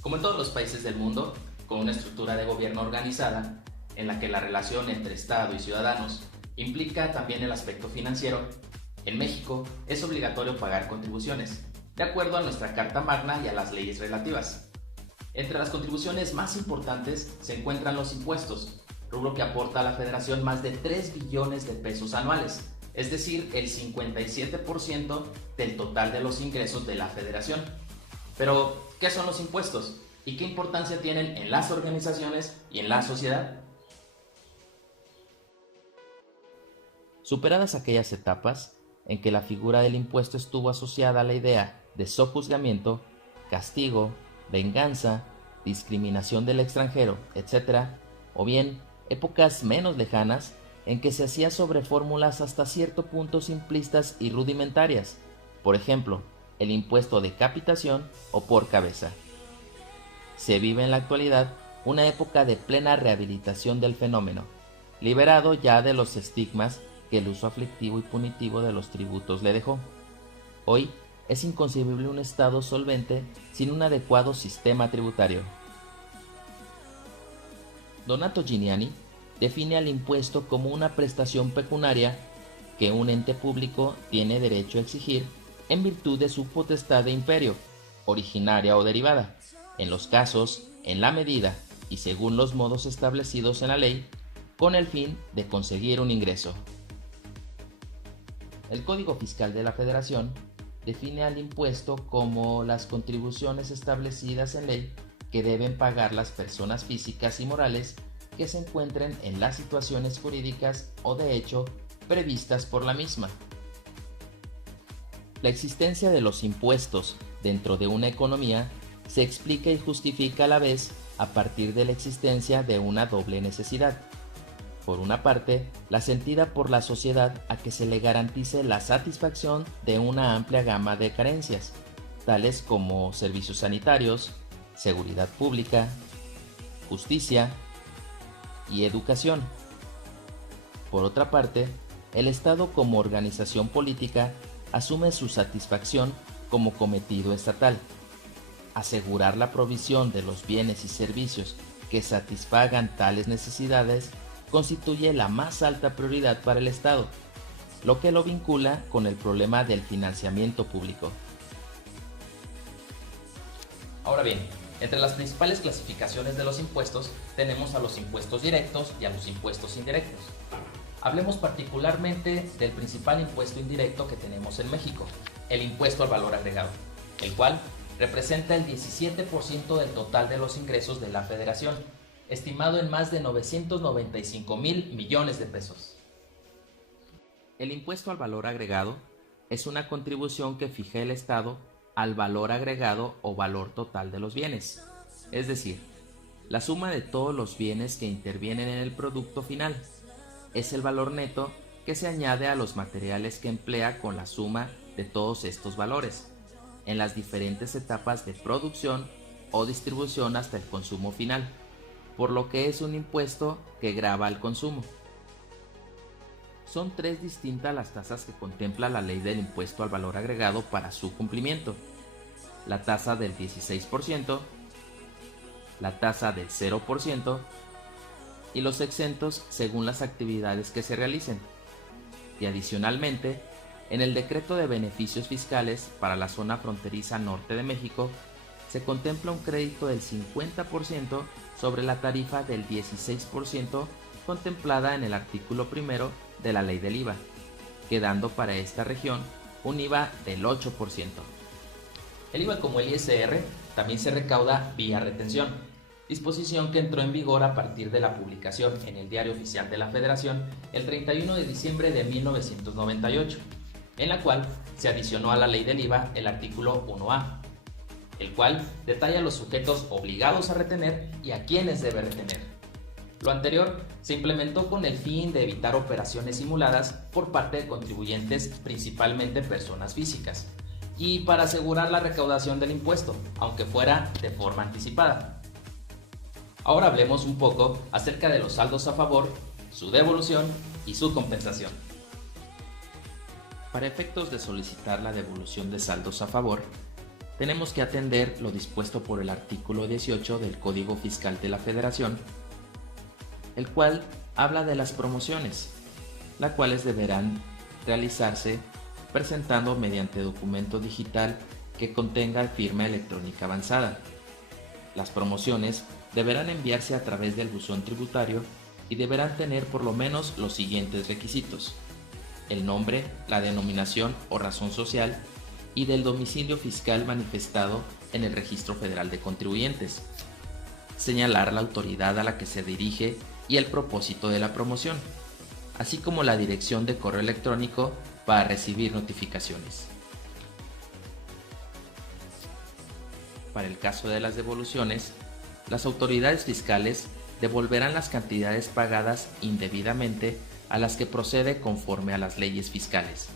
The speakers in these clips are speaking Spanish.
Como en todos los países del mundo, con una estructura de gobierno organizada, en la que la relación entre Estado y ciudadanos implica también el aspecto financiero, en México es obligatorio pagar contribuciones, de acuerdo a nuestra Carta Magna y a las leyes relativas. Entre las contribuciones más importantes se encuentran los impuestos, rubro que aporta a la Federación más de 3 billones de pesos anuales, es decir, el 57% del total de los ingresos de la Federación. Pero, ¿qué son los impuestos? ¿Y qué importancia tienen en las organizaciones y en la sociedad? Superadas aquellas etapas en que la figura del impuesto estuvo asociada a la idea de sojuzgamiento, castigo, venganza, discriminación del extranjero, etc., o bien épocas menos lejanas en que se hacía sobre fórmulas hasta cierto punto simplistas y rudimentarias, por ejemplo, el impuesto de capitación o por cabeza. Se vive en la actualidad una época de plena rehabilitación del fenómeno, liberado ya de los estigmas que el uso aflictivo y punitivo de los tributos le dejó. Hoy es inconcebible un Estado solvente sin un adecuado sistema tributario. Donato Giuliani define al impuesto como una prestación pecuniaria que un ente público tiene derecho a exigir en virtud de su potestad de imperio, originaria o derivada, en los casos, en la medida y según los modos establecidos en la ley, con el fin de conseguir un ingreso. El Código Fiscal de la Federación define al impuesto como las contribuciones establecidas en ley que deben pagar las personas físicas y morales que se encuentren en las situaciones jurídicas o de hecho previstas por la misma. La existencia de los impuestos dentro de una economía se explica y justifica a la vez a partir de la existencia de una doble necesidad. Por una parte, la sentida por la sociedad a que se le garantice la satisfacción de una amplia gama de carencias, tales como servicios sanitarios, seguridad pública, justicia y educación. Por otra parte, el Estado como organización política asume su satisfacción como cometido estatal. Asegurar la provisión de los bienes y servicios que satisfagan tales necesidades constituye la más alta prioridad para el Estado, lo que lo vincula con el problema del financiamiento público. Ahora bien, entre las principales clasificaciones de los impuestos tenemos a los impuestos directos y a los impuestos indirectos. Hablemos particularmente del principal impuesto indirecto que tenemos en México, el impuesto al valor agregado, el cual representa el 17% del total de los ingresos de la Federación, estimado en más de 995,000 millones de pesos. El impuesto al valor agregado es una contribución que fija el Estado al valor agregado o valor total de los bienes, es decir, la suma de todos los bienes que intervienen en el producto final. Es el valor neto que se añade a los materiales que emplea con la suma de todos estos valores, en las diferentes etapas de producción o distribución hasta el consumo final, por lo que es un impuesto que grava el consumo. Son tres distintas las tasas que contempla la ley del impuesto al valor agregado para su cumplimiento: la tasa del 16%, la tasa del 0% y los exentos según las actividades que se realicen. Y adicionalmente, en el Decreto de Beneficios Fiscales para la zona fronteriza norte de México, se contempla un crédito del 50% sobre la tarifa del 16% contemplada en el artículo primero de la Ley del IVA, quedando para esta región un IVA del 8%. El IVA, como el ISR, también se recauda vía retención, disposición que entró en vigor a partir de la publicación en el Diario Oficial de la Federación el 31 de diciembre de 1998, en la cual se adicionó a la Ley del IVA el artículo 1A, el cual detalla los sujetos obligados a retener y a quienes debe retener. Lo anterior se implementó con el fin de evitar operaciones simuladas por parte de contribuyentes, principalmente personas físicas, y para asegurar la recaudación del impuesto, aunque fuera de forma anticipada. Ahora hablemos un poco acerca de los saldos a favor, su devolución y su compensación. Para efectos de solicitar la devolución de saldos a favor, tenemos que atender lo dispuesto por el artículo 18 del Código Fiscal de la Federación, el cual habla de las promociones, las cuales deberán realizarse presentando mediante documento digital que contenga firma electrónica avanzada. Las promociones deberán enviarse a través del buzón tributario y deberán tener por lo menos los siguientes requisitos: el nombre, la denominación o razón social y del domicilio fiscal manifestado en el Registro Federal de Contribuyentes, señalar la autoridad a la que se dirige y el propósito de la promoción, así como la dirección de correo electrónico para recibir notificaciones. Para el caso de las devoluciones, las autoridades fiscales devolverán las cantidades pagadas indebidamente a las que procede conforme a las leyes fiscales.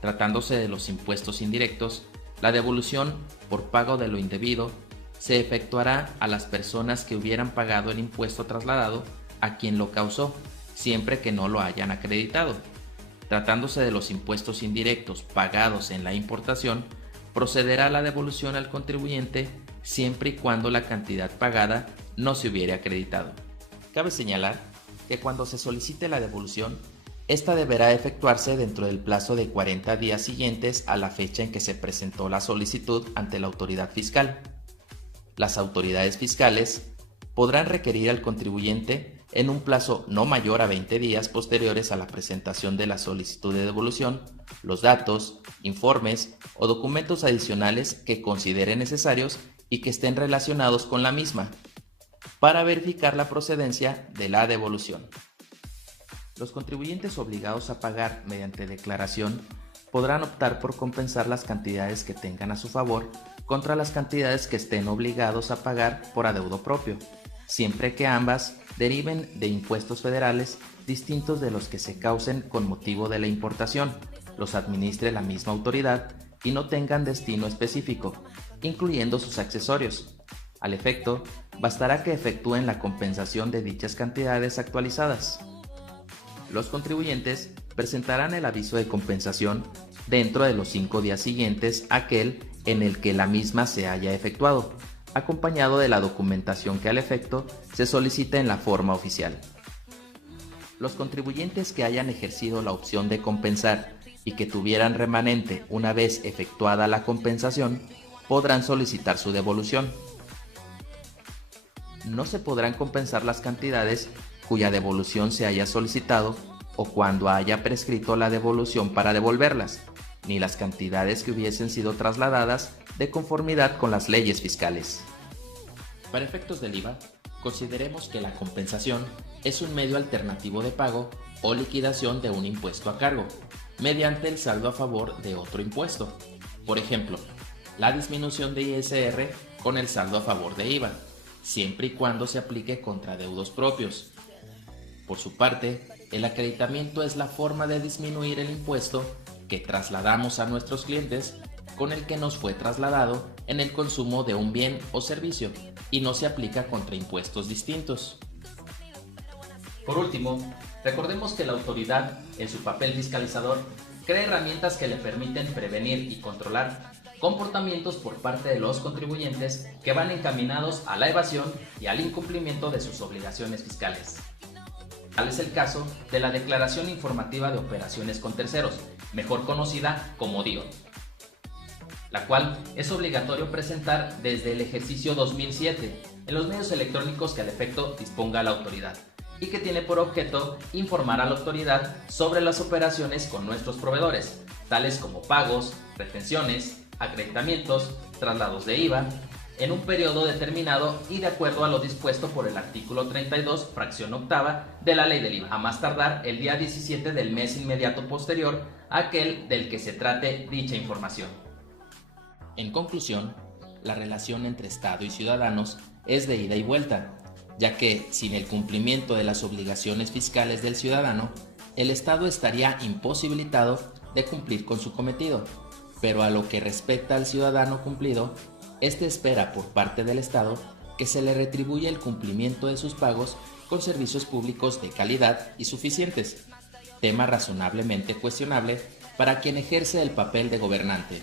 Tratándose de los impuestos indirectos, la devolución por pago de lo indebido se efectuará a las personas que hubieran pagado el impuesto trasladado a quien lo causó, siempre que no lo hayan acreditado. Tratándose de los impuestos indirectos pagados en la importación, procederá la devolución al contribuyente siempre y cuando la cantidad pagada no se hubiere acreditado. Cabe señalar que cuando se solicite la devolución, esta deberá efectuarse dentro del plazo de 40 días siguientes a la fecha en que se presentó la solicitud ante la autoridad fiscal. Las autoridades fiscales podrán requerir al contribuyente en un plazo no mayor a 20 días posteriores a la presentación de la solicitud de devolución, los datos, informes o documentos adicionales que consideren necesarios y que estén relacionados con la misma, para verificar la procedencia de la devolución. Los contribuyentes obligados a pagar mediante declaración podrán optar por compensar las cantidades que tengan a su favor contra las cantidades que estén obligados a pagar por adeudo propio, siempre que ambas deriven de impuestos federales distintos de los que se causen con motivo de la importación, los administre la misma autoridad y no tengan destino específico, incluyendo sus accesorios. Al efecto, bastará que efectúen la compensación de dichas cantidades actualizadas. Los contribuyentes presentarán el aviso de compensación dentro de los 5 días siguientes a aquel en el que la misma se haya efectuado, acompañado de la documentación que al efecto se solicite en la forma oficial. Los contribuyentes que hayan ejercido la opción de compensar y que tuvieran remanente una vez efectuada la compensación, podrán solicitar su devolución. No se podrán compensar las cantidades cuya devolución se haya solicitado o cuando haya prescrito la devolución para devolverlas, ni las cantidades que hubiesen sido trasladadas de conformidad con las leyes fiscales. Para efectos del IVA, consideremos que la compensación es un medio alternativo de pago o liquidación de un impuesto a cargo, mediante el saldo a favor de otro impuesto. Por ejemplo, la disminución de ISR con el saldo a favor de IVA, siempre y cuando se aplique contra adeudos propios. Por su parte, el acreditamiento es la forma de disminuir el impuesto que trasladamos a nuestros clientes con el que nos fue trasladado en el consumo de un bien o servicio y no se aplica contra impuestos distintos. Por último, recordemos que la autoridad, en su papel fiscalizador, crea herramientas que le permiten prevenir y controlar comportamientos por parte de los contribuyentes que van encaminados a la evasión y al incumplimiento de sus obligaciones fiscales. Tal es el caso de la Declaración Informativa de Operaciones con Terceros, mejor conocida como DIO, la cual es obligatorio presentar desde el ejercicio 2007 en los medios electrónicos que al efecto disponga la autoridad y que tiene por objeto informar a la autoridad sobre las operaciones con nuestros proveedores, tales como pagos, retenciones, acreditamientos, traslados de IVA, en un periodo determinado y de acuerdo a lo dispuesto por el artículo 32, fracción octava de la Ley del IVA, a más tardar el día 17 del mes inmediato posterior a aquel del que se trate dicha información. En conclusión, la relación entre Estado y ciudadanos es de ida y vuelta, ya que sin el cumplimiento de las obligaciones fiscales del ciudadano, el Estado estaría imposibilitado de cumplir con su cometido, pero a lo que respecta al ciudadano cumplido, este espera por parte del Estado que se le retribuya el cumplimiento de sus pagos con servicios públicos de calidad y suficientes, tema razonablemente cuestionable para quien ejerce el papel de gobernante.